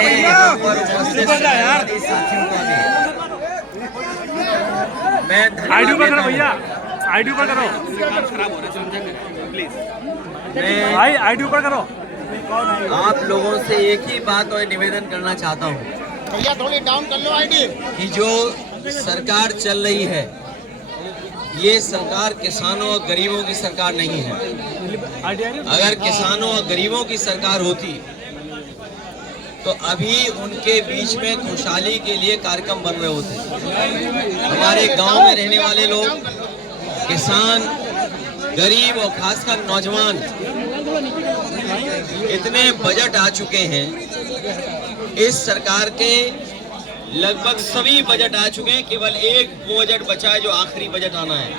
अपने यहाँ पर उपस्थित शरणार्थी साथियों का भी मैं आईडी पर करो भैया, आईडी पर करो प्लीज। भाई आईडी पर करो। आप लोगों से एक ही बात और निवेदन करना चाहता हूँ भैया थोड़ी डाउन कर लो आईडी। कि जो सरकार चल रही है ये सरकार किसानों और गरीबों की सरकार नहीं है। अगर किसानों और गरीबों की सरकार होती तो अभी उनके बीच में खुशहाली के लिए कार्यक्रम बन रहे होते। हमारे गांव में रहने वाले लोग, किसान, गरीब और खासकर नौजवान, इतने बजट आ चुके हैं। इस सरकार के लगभग सभी बजट आ चुके हैं, केवल एक बजट बचा है जो आखिरी बजट आना है।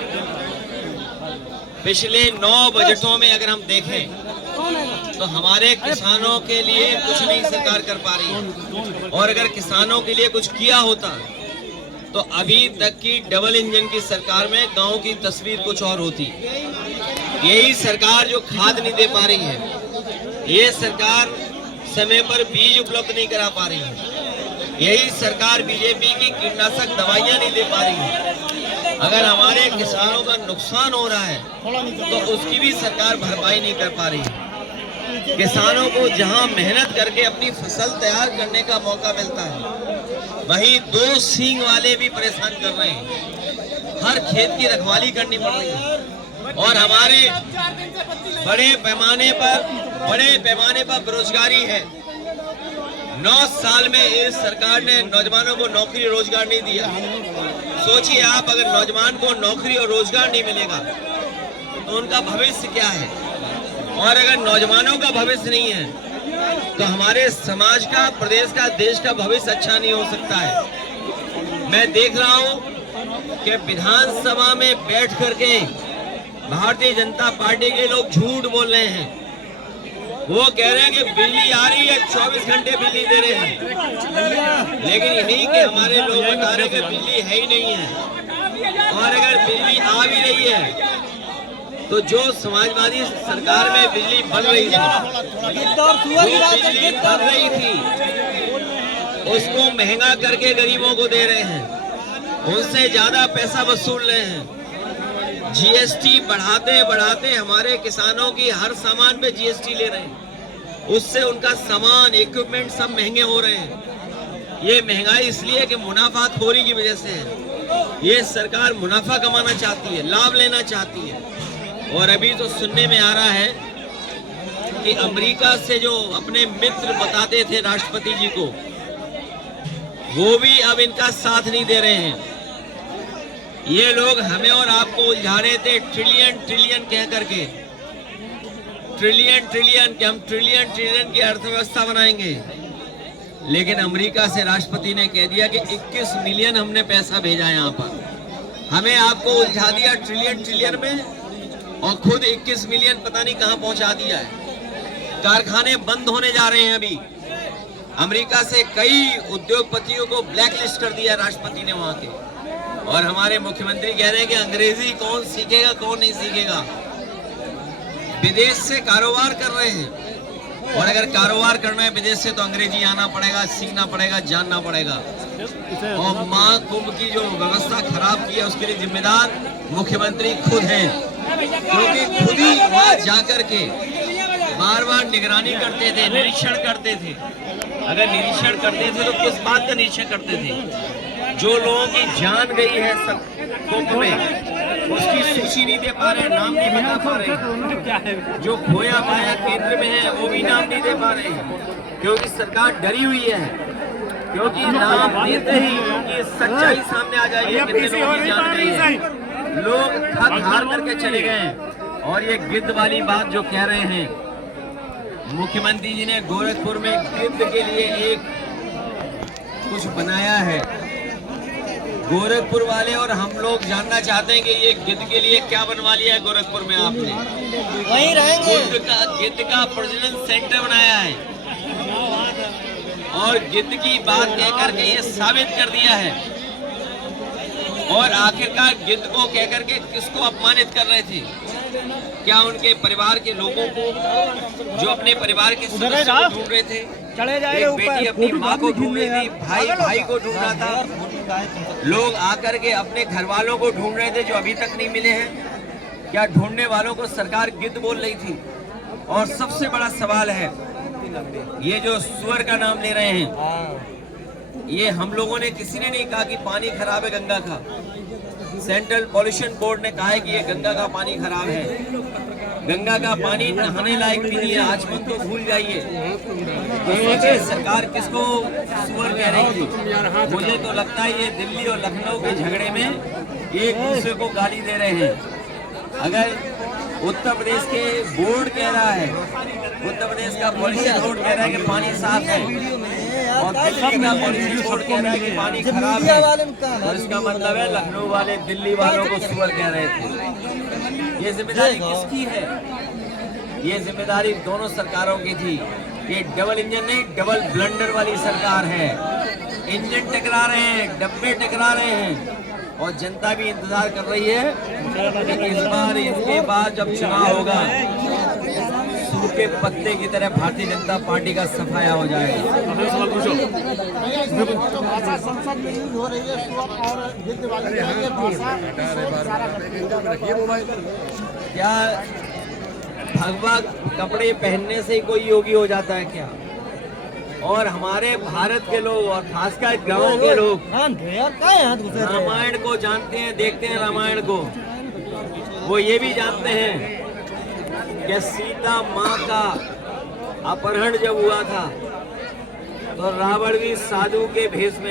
पिछले 9 बजटों में अगर हम देखें तो हमारे किसानों के लिए कुछ नहीं सरकार कर पा रही है। और अगर किसानों के लिए कुछ किया होता तो अभी तक की डबल इंजन की सरकार में गांव की तस्वीर कुछ और होती। यही सरकार जो खाद नहीं दे पा रही है, ये सरकार समय पर बीज उपलब्ध नहीं करा पा रही है, यही सरकार बीजेपी की कीटनाशक दवाइयां नहीं दे पा रही है। अगर हमारे किसानों का नुकसान हो रहा है तो उसकी भी सरकार भरपाई नहीं कर पा रही है। किसानों को जहां मेहनत करके अपनी फसल तैयार करने का मौका मिलता है, वहीं 2 सींग वाले भी परेशान कर रहे हैं। हर खेत की रखवाली करनी पड़ रही है और हमारे बड़े पैमाने पर बेरोजगारी है। 9 साल में इस सरकार ने नौजवानों को नौकरी रोजगार नहीं दिया। सोचिए आप, अगर नौजवान को नौकरी और रोजगार नहीं मिलेगा तो उनका भविष्य क्या है? और अगर नौजवानों का भविष्य नहीं है तो हमारे समाज का, प्रदेश का, देश का भविष्य अच्छा नहीं हो सकता है। मैं देख रहा हूं कि विधानसभा में बैठ करके भारतीय जनता पार्टी के लोग झूठ बोल रहे हैं। वो कह रहे हैं कि बिजली आ रही है, 24 घंटे बिजली दे रहे हैं, लेकिन यही कि हमारे लोग बता रहे हैं कि बिजली है ही नहीं है। और अगर बिजली आ भी रही है तो जो समाजवादी सरकार में बिजली बन रही थी, उसको महंगा करके गरीबों को दे रहे हैं, उनसे ज्यादा पैसा वसूल रहे हैं। जीएसटी बढ़ाते बढ़ाते हमारे किसानों की हर सामान पे जीएसटी ले रहे हैं, उससे उनका सामान, इक्विपमेंट सब महंगे हो रहे हैं। ये महंगाई इसलिए कि मुनाफाखोरी की वजह से है। ये सरकार मुनाफा कमाना चाहती है, लाभ लेना चाहती है। और अभी तो सुनने में आ रहा है कि अमेरिका से जो अपने मित्र बताते थे राष्ट्रपति जी को, वो भी अब इनका साथ नहीं दे रहे हैं। ये लोग हमें और आपको उलझा रहे थे ट्रिलियन ट्रिलियन कह करके, ट्रिलियन ट्रिलियन कि हम ट्रिलियन ट्रिलियन की अर्थव्यवस्था बनाएंगे। लेकिन अमेरिका से राष्ट्रपति ने कह दिया कि 21 मिलियन हमने पैसा भेजा यहाँ पर। हमें आपको उलझा दिया ट्रिलियन ट्रिलियन में और खुद 21 मिलियन पता नहीं कहां पहुंचा दिया है। कारखाने बंद होने जा रहे हैं। अभी अमेरिका से कई उद्योगपतियों को ब्लैकलिस्ट कर दिया राष्ट्रपति ने वहां के। और हमारे मुख्यमंत्री कह रहे हैं कि अंग्रेजी कौन सीखेगा, कौन नहीं सीखेगा। विदेश से कारोबार कर रहे हैं, और अगर कारोबार करना है विदेश से तो अंग्रेजी आना पड़ेगा, सीखना पड़ेगा, जानना पड़ेगा। और महाकुंभ की जो व्यवस्था खराब की है उसके लिए जिम्मेदार मुख्यमंत्री खुद हैं, क्योंकि खुद ही वहां जाकर के बार बार निगरानी करते थे, निरीक्षण करते थे। अगर निरीक्षण करते थे तो किस बात का निरीक्षण करते थे? जो लोगों की जान गई है सब कुंभ में, उसकी सूची नहीं दे पा रहे, नाम नहीं बता पा रहे। जो खोया पाया केंद्र में है वो भी नाम नहीं दे पा रहे, क्योंकि सरकार डरी हुई है। क्योंकि नाम देते ही उनकी सच्चाई सामने आ जाएगी, कितने लोगों की जान गई है। लोग थक हार करके चले गए। और ये गिद्ध वाली बात जो कह रहे हैं, मुख्यमंत्री जी ने गोरखपुर में गिद्ध के लिए एक कुछ बनाया है। गोरखपुर वाले और हम लोग जानना चाहते हैं कि ये गिद्ध के लिए क्या बनवा लिया है गोरखपुर में आपने? वहीं रहेंगे। गिद्ध का प्रजनन सेंटर बनाया है और गिद्ध की बात कह करके ये साबित कर दिया है। और आखिरकार गिद्ध को कह करके किसको अपमानित कर रहे थे? क्या उनके परिवार के लोगों को, जो अपने परिवार के सदस्य ढूंढ रहे थे? चले एक बेटी अपनी माँ को ढूंढ रही थी, भाई भाई को ढूंढ रहा था, लोग आकर के अपने घर वालों को ढूंढ रहे थे जो अभी तक नहीं मिले हैं। क्या ढूंढने वालों को सरकार गिद्ध बोल रही थी? और सबसे बड़ा सवाल है, ये जो सुअर का नाम ले रहे हैं, ये हम लोगों ने किसी ने नहीं कहा कि पानी खराब है गंगा का। सेंट्रल पॉल्यूशन बोर्ड ने कहा है कि ये गंगा का पानी खराब है। गंगा का पानी नहाने लायक भी नहीं है, आचमन तो भूल जाइए। तो सोचिए सरकार किसको सुअर कह रही थी। मुझे तो लगता है ये दिल्ली और लखनऊ के झगड़े में एक दूसरे को गाली दे रहे हैं। अगर उत्तर प्रदेश के बोर्ड कह रहा है, उत्तर प्रदेश का पॉल्यूशन बोर्ड कह रहा है कि पानी साफ है, और दिल्ली का पॉल्यूशन बोर्ड कह रहा है कि पानी खराब है, तो इसका मतलब है लखनऊ वाले दिल्ली वालों को सुअर कह रहे थे। ये जिम्मेदारी किसकी है? ये जिम्मेदारी दोनों सरकारों की थी। ये डबल इंजन नहीं, डबल ब्लंडर वाली सरकार है। इंजन टकरा रहे हैं, डब्बे टकरा रहे हैं, और जनता भी इंतजार कर रही है कि इस बार इसके बाद जब चुनाव होगा, सूखे पत्ते की तरह भारतीय जनता पार्टी का सफाया हो जाएगा। भाषा संसद में यूज हो रही है सुअर और गिद्ध वाली, ये भाषा क्या भगवा कपड़े पहनने से ही कोई योगी हो जाता है क्या? और हमारे भारत के लोग और खासकर गांव के लोग रामायण को जानते हैं, देखते हैं रामायण को। वो ये भी जानते हैं कि सीता माँ का अपहरण जब हुआ था तो रावण भी साधु के भेष में